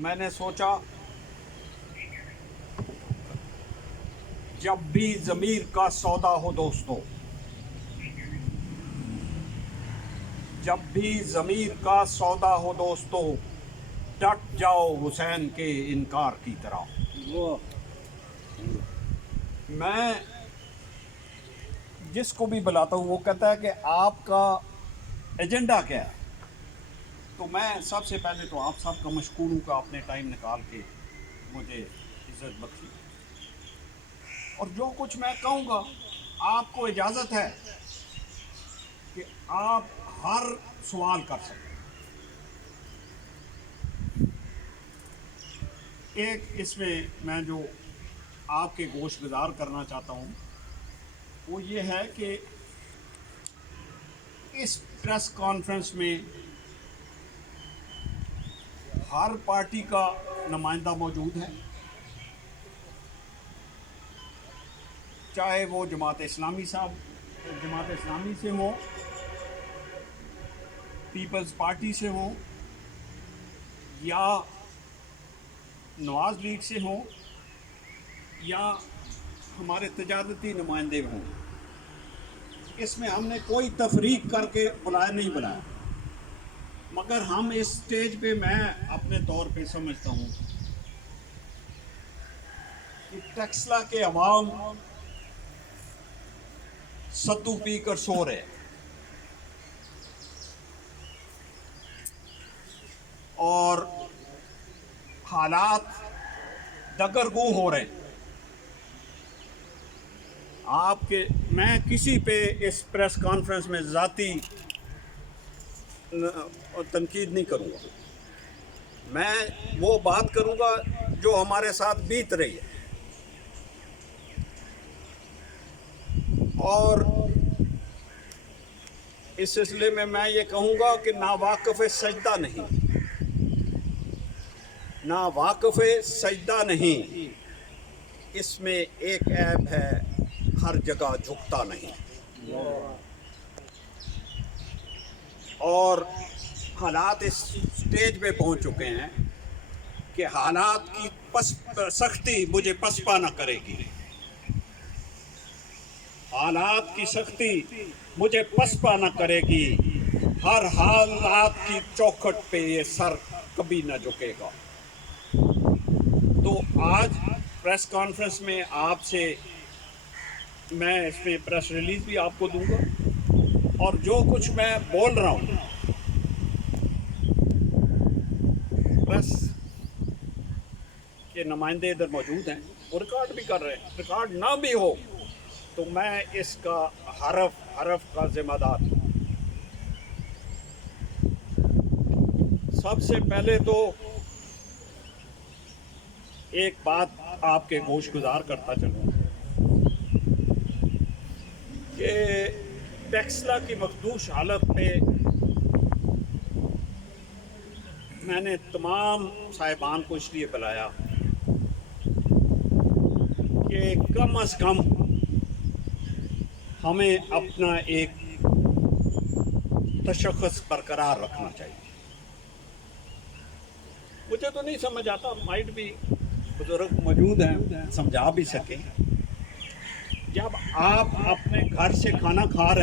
میں نے سوچا جب بھی ضمیر کا سودا ہو دوستو، جب بھی ضمیر کا سودا ہو دوستو، ڈٹ جاؤ حسین کے انکار کی طرح۔ میں جس کو بھی بلاتا ہوں وہ کہتا ہے کہ آپ کا ایجنڈا کیا ہے، تو میں سب سے پہلے تو آپ سب کا مشکور ہوں کہ آپ نے ٹائم نکال کے مجھے عزت بخشی، اور جو کچھ میں کہوں گا آپ کو اجازت ہے کہ آپ ہر سوال کر سکیں۔ ایک اس میں جو آپ کے گوش گزار کرنا چاہتا ہوں وہ یہ ہے کہ اس پریس کانفرنس میں ہر پارٹی کا نمائندہ موجود ہے، چاہے وہ جماعت اسلامی سے ہوں، پیپلز پارٹی سے ہوں، یا نواز لیگ سے ہوں، یا ہمارے تجارتی نمائندے ہوں۔ اس میں ہم نے کوئی تفریق کر کے نہیں بلایا، مگر ہم اس سٹیج پہ میں اپنے طور پہ سمجھتا ہوں کہ ٹیکسلا کے عوام ستو پی کر سو رہے، اور حالات دگرگوں ہو رہے ہیں۔ میں کسی پہ اس پریس کانفرنس میں ذاتی تنقید نہیں کروں گا، میں وہ بات کروں گا جو ہمارے ساتھ بیت رہی ہے، اور اس سلسلے میں یہ کہوں گا کہ ناواقف سجدہ نہیں، اس میں ایک عیب ہے، ہر جگہ جھکتا نہیں، اور حالات اس سٹیج پہ پہنچ چکے ہیں کہ حالات کی سختی مجھے پسپا نہ کرے گی، حالات کی سختی مجھے پسپا نہ کرے گی، ہر حالات کی چوکھٹ پہ یہ سر کبھی نہ جھکے گا۔ تو آج پریس کانفرنس میں آپ سے میں اس میں پریس ریلیز بھی آپ کو دوں گا، اور جو کچھ میں بول رہا ہوں پریس کے نمائندے ادھر موجود ہیں، وہ ریکارڈ بھی کر رہے ہیں، ریکارڈ نہ بھی ہو تو میں اس کا حرف کا ذمہ دار ہوں۔ سب سے پہلے تو ایک بات آپ کے گوش گزار کرتا چلوں کہ ٹیکسلا کی مخدوش حالت پہ میں نے تمام صاحبان کو اس لیے بلایا کہ کم از کم ہمیں اپنا ایک تشخص برقرار رکھنا چاہیے۔ مجھے تو نہیں سمجھ آتا، مائٹ بھی بزرگ موجود ہیں سمجھا بھی سکیں، جب آپ اپنے گھر سے کھانا کھا رہے ہیں